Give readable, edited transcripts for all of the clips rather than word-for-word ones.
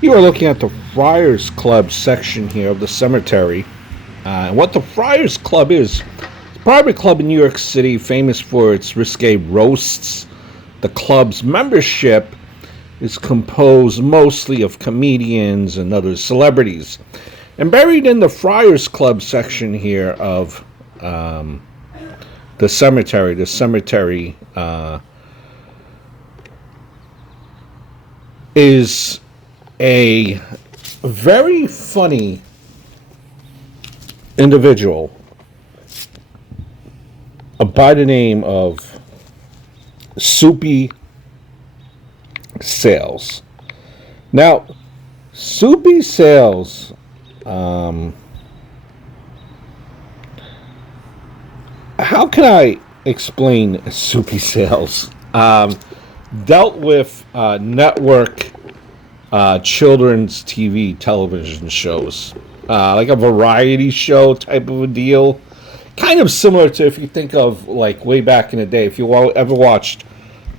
You are looking at the Friars Club section here of the cemetery. And what the Friars Club is, it's a private club in New York City famous for its risque roasts. The club's membership is composed mostly of comedians and other celebrities. And buried in the Friars Club section here of the cemetery is a very funny individual by the name of Soupy Sales. Now, Soupy Sales, how can I explain Soupy Sales? Dealt with network children's television shows, like a variety show type of a deal, kind of similar to, if you think of like way back in the day, if you ever watched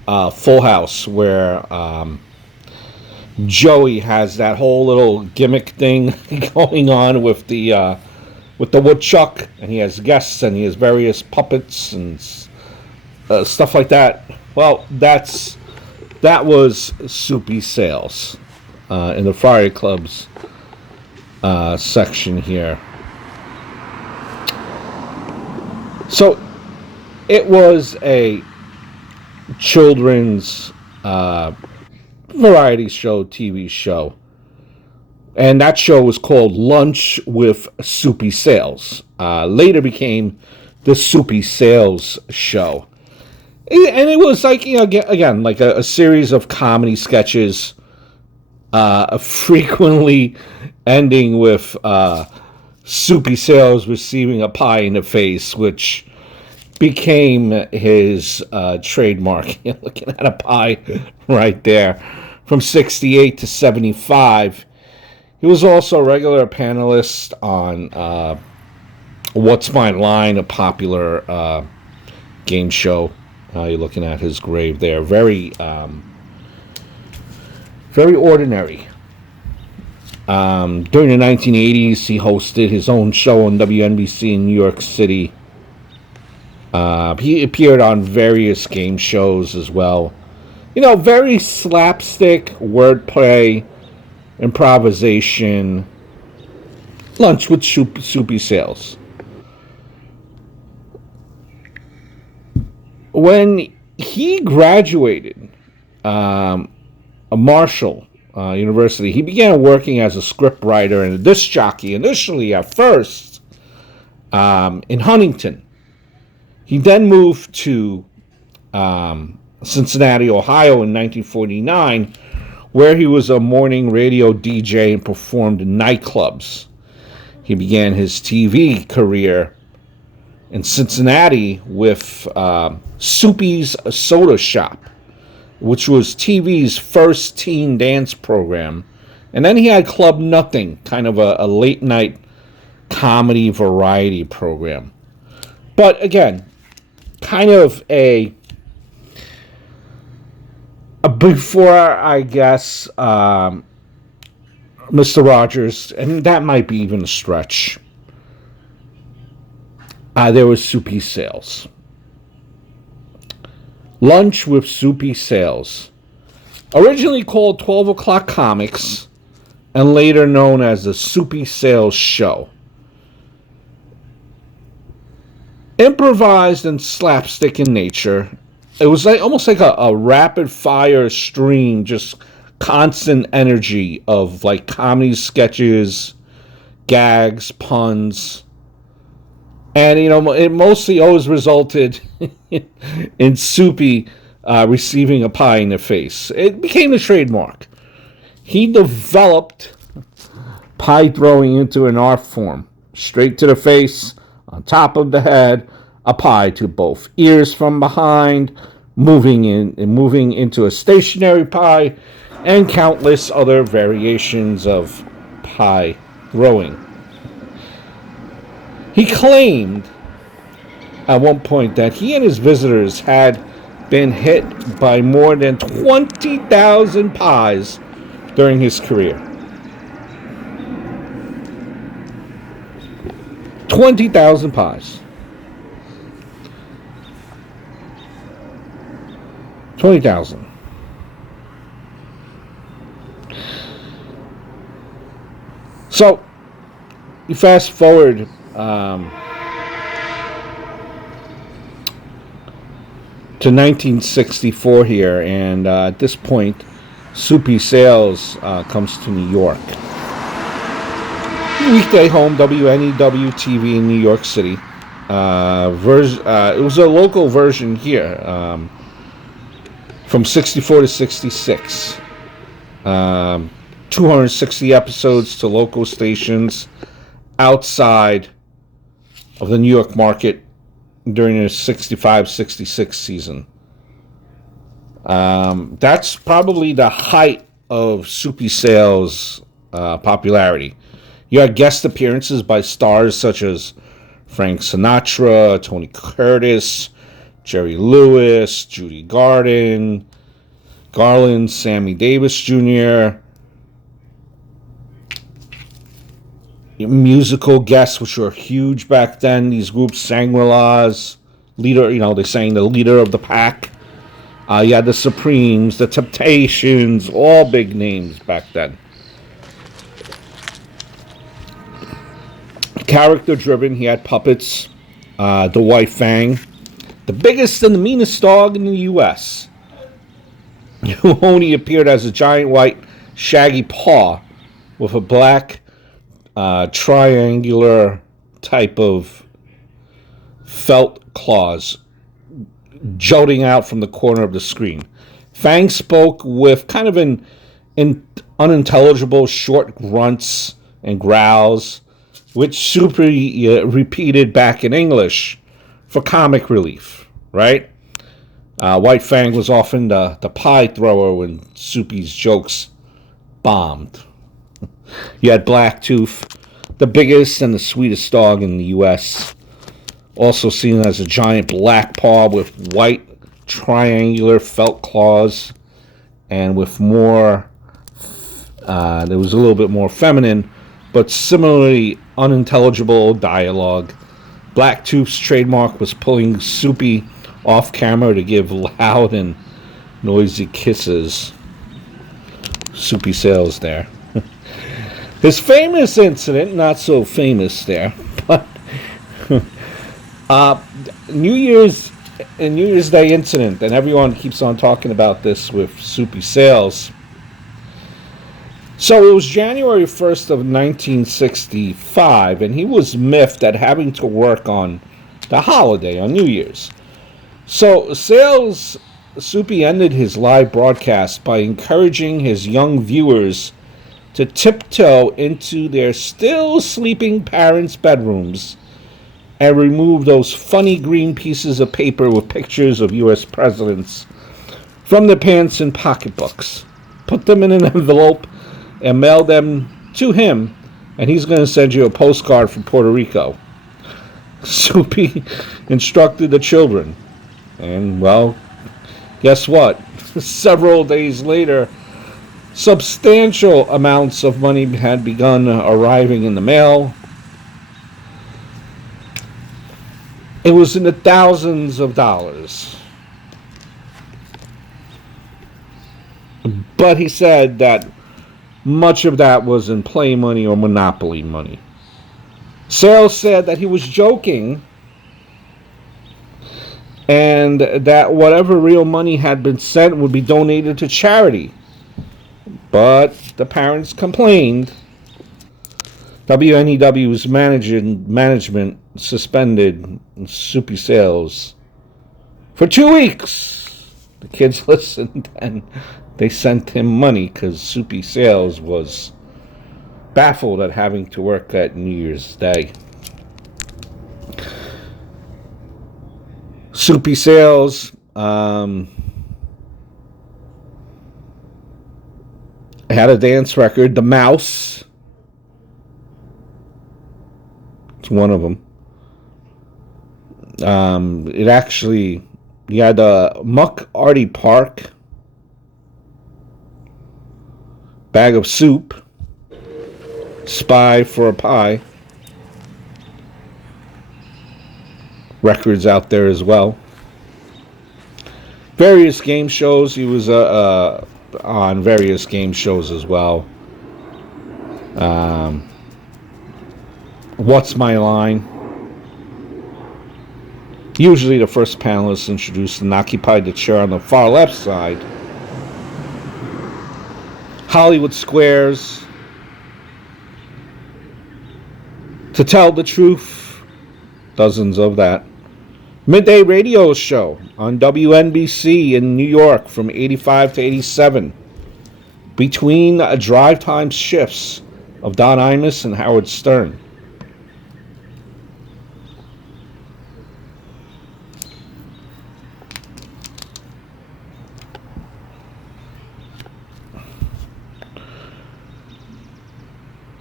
Full House, where Joey has that whole little gimmick thing going on with the woodchuck, and he has guests and he has various puppets and stuff like that. Well, that was Soupy Sales in the Friar Club's section here. So it was a children's variety show, TV show. And that show was called Lunch with Soupy Sales. Later became the Soupy Sales Show. And it was like, again, like a series of comedy sketches, frequently ending with Soupy Sales receiving a pie in the face, which became his trademark. You're looking at a pie right there. From 68 to 75. He was also a regular panelist on What's My Line, a popular game show. You're looking at his grave there. Very ordinary. During the 1980s, he hosted his own show on WNBC in New York City. He appeared on various game shows as well. Very slapstick, wordplay, improvisation. Lunch with Soupy Sales. When he graduated Marshall University, he began working as a scriptwriter and a disc jockey, initially at first in Huntington. He then moved to Cincinnati, Ohio in 1949, where he was a morning radio DJ and performed in nightclubs. He began his TV career in Cincinnati with Soupy's Soda Shop, which was TV's first teen dance program. And then he had Club Nothing, kind of a late night comedy variety program. But again, kind of before, I guess, Mr. Rogers, and that might be even a stretch, there was Soupy Sales. Lunch with Soupy Sales. Originally called 12 O'Clock Comics, and later known as the Soupy Sales Show. Improvised and slapstick in nature. It was almost like a rapid fire stream, just constant energy of like comedy sketches, gags, puns. And, it mostly always resulted in Soupy receiving a pie in the face. It became a trademark. He developed pie throwing into an art form. Straight to the face, on top of the head, a pie to both ears from behind, moving into a stationary pie, and countless other variations of pie throwing. He claimed at one point that he and his visitors had been hit by more than 20,000 pies during his career. 20,000 pies. 20,000. So, you fast forward to 1964 here, and at this point, Soupy Sales comes to New York. Weekday home, WNEW TV in New York City. It was a local version here, from 64 to 66. 260 episodes to local stations outside of the New York market during the 65-66 season. That's probably the height of Soupy Sales' popularity. You had guest appearances by stars such as Frank Sinatra, Tony Curtis, Jerry Lewis, Judy Garland, Sammy Davis Jr., musical guests, which were huge back then. These groups, Shangri-La's, leader, they sang the leader of the pack. You had the Supremes, the Temptations, all big names back then. Character-driven, he had puppets. The White Fang, the biggest and the meanest dog in the U.S., who only appeared as a giant white shaggy paw with a black triangular type of felt claws jutting out from the corner of the screen. Fang spoke with kind of an unintelligible short grunts and growls, which Soupy repeated back in English for comic relief, right? White Fang was often the pie thrower when Soupy's jokes bombed. You had Black Tooth, the biggest and the sweetest dog in the U.S., also seen as a giant black paw with white triangular felt claws and with more, there was a little bit more feminine, but similarly unintelligible dialogue. Black Tooth's trademark was pulling Soupy off camera to give loud and noisy kisses. Soupy Sales there. His famous incident, not so famous there, but New Year's Day incident, and everyone keeps on talking about this with Soupy Sales. So it was January 1st of 1965, and he was miffed at having to work on the holiday, on New Year's. So Soupy ended his live broadcast by encouraging his young viewers to tiptoe into their still sleeping parents' bedrooms and remove those funny green pieces of paper with pictures of U.S. presidents from their pants and pocketbooks. Put them in an envelope and mail them to him, and he's going to send you a postcard from Puerto Rico. Soupy instructed the children. And, well, guess what? Several days later, substantial amounts of money had begun arriving in the mail. It was in the thousands of dollars. But he said that much of that was in play money or monopoly money. Sales said that he was joking and that whatever real money had been sent would be donated to charity. But the parents complained. WNEW's management suspended Soupy Sales for 2 weeks. The kids listened and they sent him money because Soupy Sales was baffled at having to work that New Year's Day. Soupy Sales had a dance record, The Mouse. It's one of them. It actually, you had Muck Artie Park, Bag of Soup, Spy for a Pie. records out there as well. Various game shows. He was on various game shows as well. What's My Line? Usually the first panelist introduced and occupied the chair on the far left side. Hollywood Squares. To Tell the Truth. Dozens of that. Midday radio show on WNBC in New York from 85 to 87. Between drive time shifts of Don Imus and Howard Stern.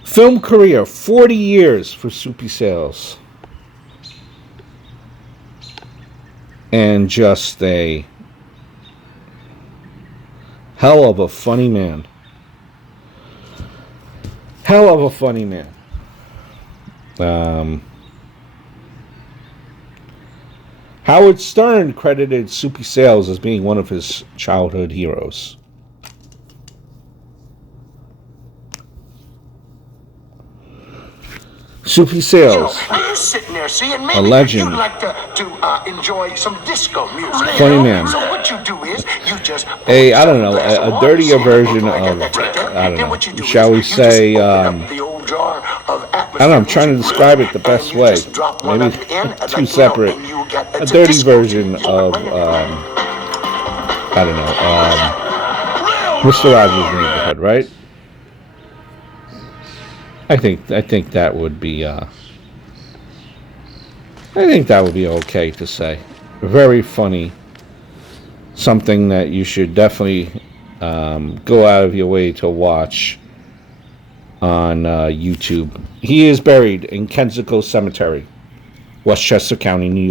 Film career, 40 years for Soupy Sales. And just a hell of a funny man. Hell of a funny man. Howard Stern credited Soupy Sales as being one of his childhood heroes. Soupy Sales, You're sitting there seeing me. a legend. You'd like to enjoy some disco music. Funny man. So what you do is you just I don't know, a dirtier version of, I don't know, shall we say, I don't know, I'm trying to describe it the best way. Maybe too separate. A dirty version of, I don't know, Mr. Rogers' Neighborhood, right? I think that would be okay to say. Very funny. Something that you should definitely go out of your way to watch on YouTube. He is buried in Kensico Cemetery, Westchester County, New York.